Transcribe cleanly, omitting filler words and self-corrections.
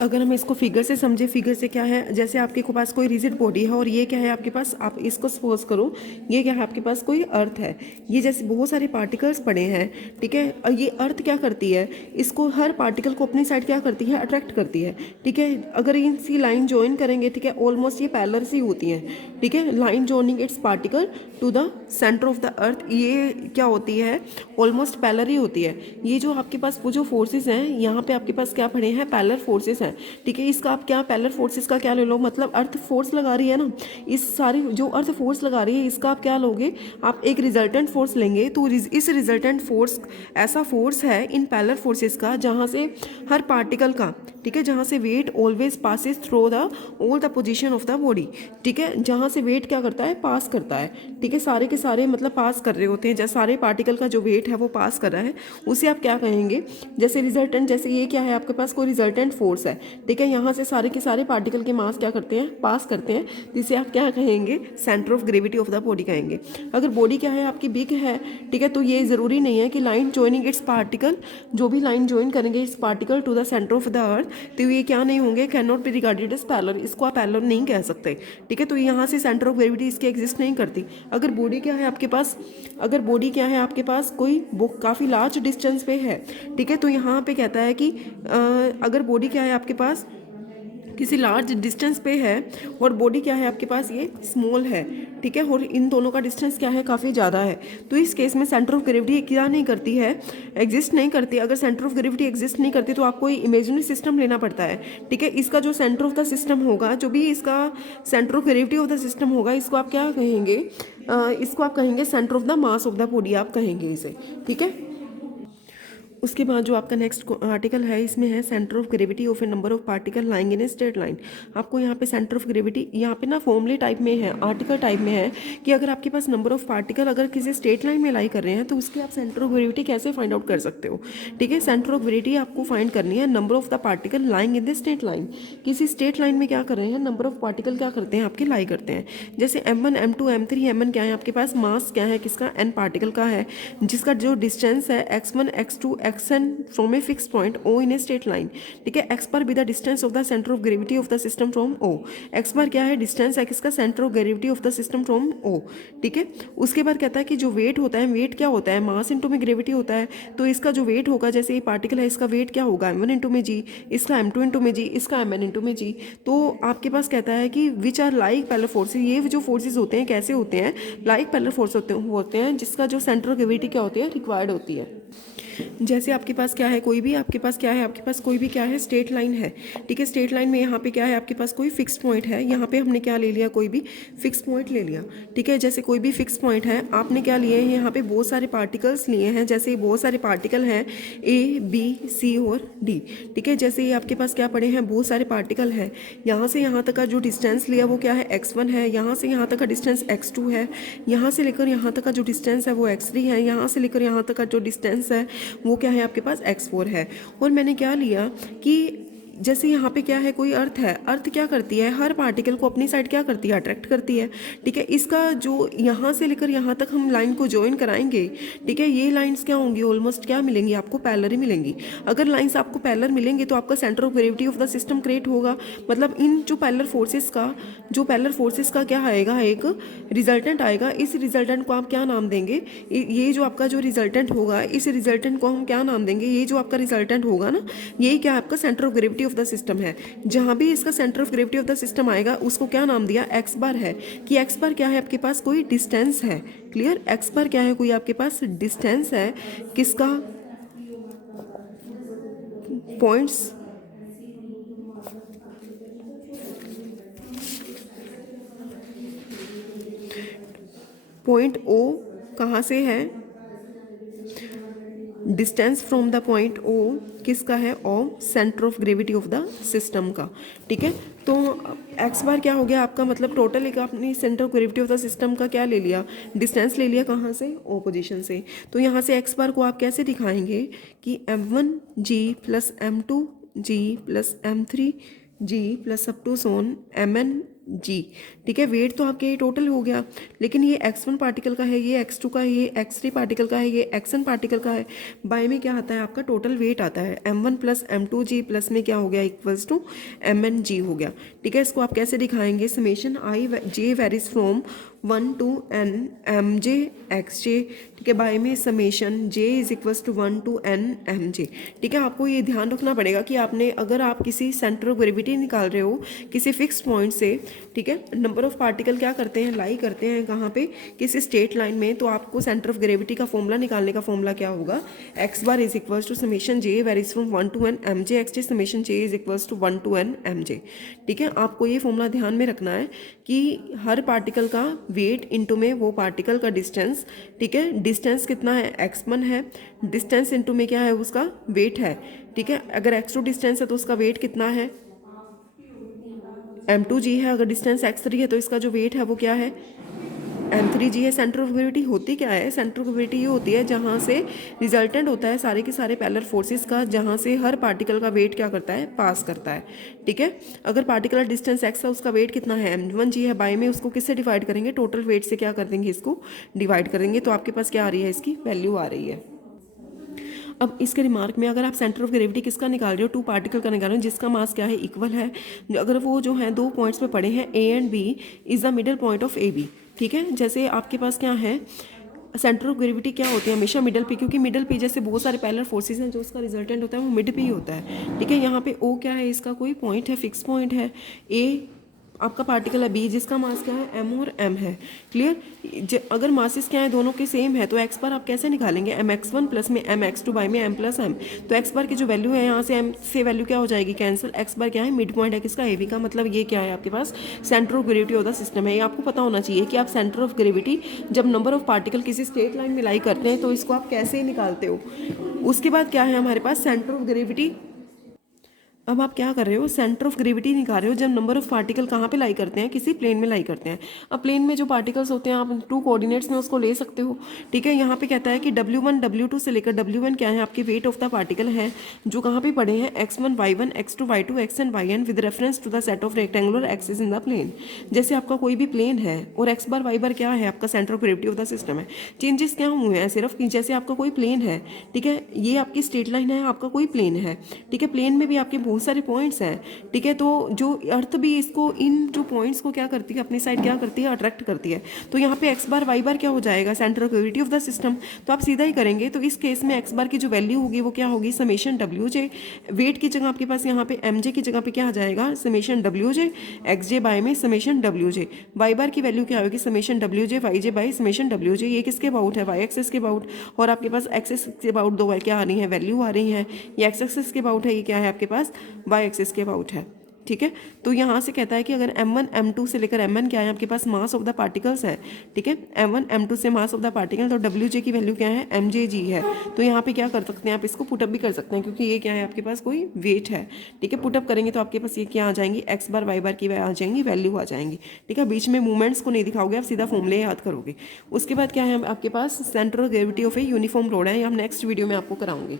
अगर हम इसको फिगर से समझे, फिगर से क्या है, जैसे आपके को पास कोई रिजिड बॉडी है और ये क्या है आपके पास, आप इसको सपोज करो ये क्या है आपके पास कोई अर्थ है, ये जैसे बहुत सारे पार्टिकल्स पड़े हैं, ठीक है। और ये अर्थ क्या करती है, इसको हर पार्टिकल को अपनी साइड क्या करती है, अट्रैक्ट करती है, ठीक है। अगर इनकी लाइन ज्वाइन करेंगे, ठीक है, ऑलमोस्ट ये पैरेलल सी होती हैं, ठीक है। Line joining its particle to the centre of the earth, ये क्या होती है, ऑलमोस्ट पैरेलल ही होती है। ये जो आपके पास वो जो फोर्सेस हैं, यहाँ पे आपके पास क्या पड़े हैं, पैरेलल फोर्सेस हैं, ठीक है। इसका आप क्या पैरेलल फोर्सेस का क्या ले लो, मतलब अर्थ फोर्स लगा रही है ना, इस सारी जो अर्थ फोर्स लगा रही है इसका आप क्या लोगे, आप एक रिजल्टेंट फोर्स लेंगे। तो इस रिजल्टेंट फोर्स ऐसा फोर्स है इन पैरेलल फोर्सेस का जहाँ से हर पार्टिकल का, ठीक है, जहाँ से weight always passes through the all the position of the body, ठीक है, जहाँ से वेट क्या करता है, पास करता है, ठीक है, सारे के सारे मतलब पास कर रहे होते हैं, जैसे सारे पार्टिकल का जो वेट है वो पास कर रहा है, उसे आप क्या कहेंगे, जैसे रिजल्टेंट, जैसे ये क्या है आपके पास कोई रिजल्टेंट फोर्स है, ठीक है, यहाँ से सारे के सारे पार्टिकल के मास क्या करते हैं, पास करते हैं, जिसे आप क्या कहेंगे, centre of gravity of the body कहेंगे। अगर बॉडी क्या है आपकी बिग है, ठीक है, तो ये ज़रूरी नहीं है कि लाइन ज्वाइनिंग इट्स पार्टिकल, जो भी लाइन ज्वाइन करेंगे its particle to the centre of the earth, तो ये क्या नहीं होंगे, can not be regarded as parallel, इसको आप पैरेलल नहीं कह सकते, ठीक है। तो यहाँ से सेंटर ऑफ ग्रेविटी इसकी एग्जिस्ट नहीं करती। अगर बॉडी क्या है आपके पास, अगर बॉडी क्या है आपके पास कोई काफ़ी लार्ज डिस्टेंस पे है, ठीक है, तो यहाँ पे कहता है कि अगर बॉडी क्या है आपके पास किसी लार्ज डिस्टेंस पे है और बॉडी क्या है आपके पास ये स्मॉल है, ठीक है, और इन दोनों का डिस्टेंस क्या है, काफ़ी ज़्यादा है, तो इस केस में सेंटर ऑफ ग्रेविटी क्या नहीं करती है, एग्जिस्ट नहीं करती। अगर सेंटर ऑफ ग्रेविटी एग्जिस्ट नहीं करती तो आपको इमेजिनरी सिस्टम लेना पड़ता है, ठीक है। इसका जो सेंटर ऑफ द सिस्टम होगा, जो भी इसका centre of gravity of the system होगा, इसको आप क्या कहेंगे, इसको आप कहेंगे centre of the mass of the body, आप कहेंगे इसे, ठीक है। उसके बाद जो आपका नेक्स्ट आर्टिकल है, इसमें है centre of gravity of A number of particle lying in a straight line. आपको यहाँ पे सेंटर ऑफ ग्रेविटी यहाँ पे ना फॉर्मूले टाइप में है, आर्टिकल टाइप में है कि अगर आपके पास नंबर ऑफ पार्टिकल अगर किसी स्ट्रेट लाइन में लाई कर रहे हैं तो उसकी आप सेंटर ऑफ ग्रेविटी कैसे फाइंड आउट कर सकते हो, ठीक है। सेंटर ऑफ ग्रेविटी आपको फाइंड करनी है number of the particle lying in the straight line. किसी स्ट्रेट लाइन में क्या कर रहे हैं, नंबर ऑफ पार्टिकल क्या करते हैं आपके लाई करते हैं, जैसे m1 m2 m3 m1 क्या है आपके पास, मास क्या है किसका, n पार्टिकल का है, जिसका जो डिस्टेंस है x1 x2 xn from a fix point O in a straight line, ठीक है। x bar be the distance of the centre of gravity of the system from O, x बार क्या है, distance है किसका, centre of gravity of the system from O, ठीक है। उसके बाद कहता है कि जो वेट होता है, वेट क्या होता है, मास इंटू में ग्रेविटी होता है, तो इसका जो वेट होगा, जैसे ये पार्टिकल है इसका वेट क्या होगा, m1 इंटू में g, इसका m2 इंटू में g, इसका mn इंटू में g। तो आपके पास कहता है कि which are like parallel forces, ये जो फोर्सेज होते हैं कैसे होते हैं, लाइक पैरेलल फोर्स होते हैं जिसका जो सेंटर ऑफ ग्रेविटी क्या होती है, रिक्वायर्ड होती है। जैसे आपके पास क्या है, कोई भी आपके पास क्या है, आपके पास कोई भी क्या है, स्ट्रेट लाइन है, ठीक है। स्ट्रेट लाइन में यहाँ पे क्या है आपके पास कोई फिक्स पॉइंट है, यहाँ पे हमने क्या ले लिया, कोई भी फिक्स पॉइंट ले लिया, ठीक है। जैसे कोई भी फिक्स पॉइंट है, आपने क्या लिए हैं, यहाँ पे बहुत सारे पार्टिकल्स लिए हैं, जैसे बहुत सारे पार्टिकल हैं A B C और D, ठीक है। जैसे ये आपके पास क्या पड़े हैं, बहुत सारे पार्टिकल हैं, यहाँ से यहाँ तक का जो डिस्टेंस लिया वो क्या है, x1 है, यहाँ से यहाँ तक का डिस्टेंस x2 है, यहाँ से लेकर यहाँ तक का जो डिस्टेंस है वो x3 है, यहाँ से लेकर यहाँ तक का जो डिस्टेंस है वो क्या है आपके पास x4 है। और मैंने क्या लिया कि जैसे यहाँ पे क्या है, कोई अर्थ है, अर्थ क्या करती है, हर पार्टिकल को अपनी साइड क्या करती है, अट्रैक्ट करती है, ठीक है। इसका जो यहाँ से लेकर यहाँ तक हम लाइन को ज्वाइन कराएंगे, ठीक है, ये लाइंस क्या होंगी, ऑलमोस्ट क्या मिलेंगी आपको, पैरेलल ही मिलेंगी। अगर लाइंस आपको पैरेलल मिलेंगी तो आपका centre of gravity of the system create होगा, मतलब इन जो पैरेलल फोर्सेस का क्या आएगा, एक रिजल्टेंट आएगा। इस रिजल्टेंट को आप क्या नाम देंगे, ये जो आपका जो रिजल्टेंट होगा, इस रिजल्टेंट को हम क्या नाम देंगे, ये जो आपका रिजल्टेंट होगा ना, यही क्या आपका centre of gravity of the system है। जहां भी इसका centre of gravity of the system आएगा उसको क्या नाम दिया, x बार है, कि x बार क्या है आपके पास कोई डिस्टेंस है, क्लियर, x बार क्या है कोई आपके पास डिस्टेंस है किसका, पॉइंट्स पॉइंट O कहाँ से है, distance from the point O किसका है, of centre of gravity of the system का, ठीक है। तो x बार क्या हो गया आपका, मतलब टोटल एक आपने centre of gravity of the system का क्या ले लिया, डिस्टेंस ले लिया, कहाँ से, O पोजीशन से। तो यहाँ से x बार को आप कैसे दिखाएंगे कि m1g plus m2g plus m3g plus up to सोन mn जी, ठीक है। वेट तो आपके टोटल हो गया, लेकिन ये x1 पार्टिकल का है, ये x2 का है, ये x3 पार्टिकल का है, ये xn पार्टिकल का है। बाय में क्या आता है आपका टोटल वेट आता है m1 प्लस m2g प्लस में क्या हो गया इक्वल्स टू mn(g) हो गया, ठीक है। इसको आप कैसे दिखाएंगे, summation i j varies from 1 to n mj xj, ठीक है। बाय में summation j is equals to 1 to n mj, ठीक है। आपको ये ध्यान रखना पड़ेगा कि आपने अगर आप किसी सेंटर ऑफ ग्रेविटी निकाल रहे हो किसी फिक्स पॉइंट से, ठीक है, नंबर ऑफ पार्टिकल क्या करते हैं, लाई करते हैं कहाँ पे, किसी स्ट्रेट लाइन में, तो आपको सेंटर ऑफ ग्रेविटी का फॉर्मूला निकालने का फॉर्मूला क्या होगा, x bar is equals to summation j varies from 1 to n mj xj summation j is equals to 1 to n mj, ठीक है। आपको ये फॉर्मूला ध्यान में रखना है कि हर पार्टिकल का वेट इनटू में वो पार्टिकल का डिस्टेंस, ठीक है। डिस्टेंस कितना है, x1 है, डिस्टेंस इनटू में क्या है उसका वेट है, ठीक है। अगर x2 डिस्टेंस है तो उसका वेट कितना है, m2g है। अगर डिस्टेंस x3 है तो इसका जो वेट है वो क्या है, m3g है। सेंटर ऑफ ग्रेविटी होती क्या है, सेंटर ऑफ ग्रेविटी ये होती है जहाँ से रिजल्टेंट होता है सारे के सारे पैरेलल फोर्सेस का, जहाँ से हर पार्टिकल का वेट क्या करता है, पास करता है, ठीक है। अगर पार्टिकुलर डिस्टेंस x है उसका वेट कितना है, m1g है। बाय में उसको किससे डिवाइड करेंगे, टोटल वेट से क्या कर देंगे, इसको डिवाइड करेंगे, तो आपके पास क्या आ रही है, इसकी वैल्यू आ रही है। अब इसके रिमार्क में अगर आप सेंटर ऑफ ग्रेविटी किसका निकाल रहे हो, 2 पार्टिकल का निकाल रहे हो जिसका मास क्या है, इक्वल है, अगर वो जो है 2 पॉइंट्स पे पड़े हैं A and B is the middle point of AB, ठीक है। जैसे आपके पास क्या है, सेंटर ऑफ ग्रेविटी क्या होती है, हमेशा मिडल पे, क्योंकि मिडल पे जैसे बहुत सारे पैरेलल फोर्सेस हैं जो उसका रिजल्टेंट होता है वो मिड पे ही होता है, ठीक है। यहाँ पे O क्या है, इसका कोई पॉइंट है, फिक्स पॉइंट है। A आपका पार्टिकल है B जिसका मास क्या है, m और m है, क्लियर। अगर मासेस क्या है दोनों के सेम है तो x बार आप कैसे निकालेंगे, mx1 प्लस में mx2 बाय में m प्लस m, तो x बार की जो वैल्यू है यहाँ से m से वैल्यू क्या हो जाएगी, कैंसिल। x बार क्या है, मिड पॉइंट है किसका, AB का, मतलब ये क्या है आपके पास centre of gravity of the system है। ये आपको पता होना चाहिए कि आप सेंटर ऑफ ग्रेविटी जब नंबर ऑफ पार्टिकल किसी स्ट्रेट लाइन में लाई करते हैं तो इसको आप कैसे निकालते हो। उसके बाद क्या है हमारे पास सेंटर ऑफ ग्रेविटी, अब आप क्या कर रहे हो, सेंटर ऑफ ग्रेविटी निकाल रहे हो जब नंबर ऑफ पार्टिकल कहाँ पे लाई करते हैं, किसी प्लेन में लाई करते हैं। अब प्लेन में जो पार्टिकल्स होते हैं आप 2 कोऑर्डिनेट्स में उसको ले सकते हो, ठीक है। यहाँ पे कहता है कि W1 W2 से लेकर W1 क्या है, आपके वेट ऑफ द पार्टिकल है जो कहाँ पे पड़े हैं, x1 y1 x2 y2 xn yn with reference to the set of rectangular axis in the plane. जैसे आपका कोई भी प्लेन है और x बार y बार क्या है आपका centre of gravity of the system है। चेंजेस क्या हुए हैं सिर्फ कि जैसे आपका कोई प्लेन है, ठीक है, ये आपकी स्ट्रेट लाइन है, आपका कोई प्लेन है, ठीक है। प्लेन में भी आपके बहुत सारे पॉइंट्स हैं, ठीक है। तो जो अर्थ भी इसको इन जो पॉइंट्स को क्या करती है, अपनी साइड क्या करती है, अट्रैक्ट करती है। तो यहाँ पे x बार y बार क्या हो जाएगा, centre of gravity of the system, तो आप सीधा ही करेंगे। तो इस केस में x बार की जो वैल्यू होगी वो क्या होगी, समेशन wj, वेट की जगह आपके पास यहाँ पे mj की जगह पे क्या आ जाएगा, समेशन wj xj बाय में समेशन wj, y बार की वैल्यू क्या होगी, summation wj yj by summation wj। ये किसके अबाउट है, y एक्सिस के अबाउट, और आपके पास एक्सिस के अबाउट दो क्या आ रही है, वैल्यू आ रही है। ये x एक्सिस के अबाउट है, ये क्या है आपके पास y एक्सिस के अबाउट है, ठीक है। तो यहाँ से कहता है कि अगर m1 m2 से लेकर mn क्या है आपके पास मास ऑफ द पार्टिकल्स है, ठीक है। m1 m2 से मास ऑफ द पार्टिकल, तो wj की वैल्यू क्या है, mjg है। तो यहाँ पे क्या कर सकते हैं आप, इसको पुटअप भी कर सकते हैं क्योंकि ये क्या है आपके पास कोई वेट है, ठीक है। पुटअप करेंगे तो आपके पास ये क्या आ जाएंगी, x बार y बार की आ जाएंगी, वैल्यू आ जाएंगी, ठीक है। बीच में मूवमेंट्स को नहीं दिखाओगे, आप सीधा फॉर्मूले याद करोगे। उसके बाद क्या है आपके पास centre of gravity of a uniform rod है, ये हम नेक्स्ट वीडियो में आपको कराऊंगे।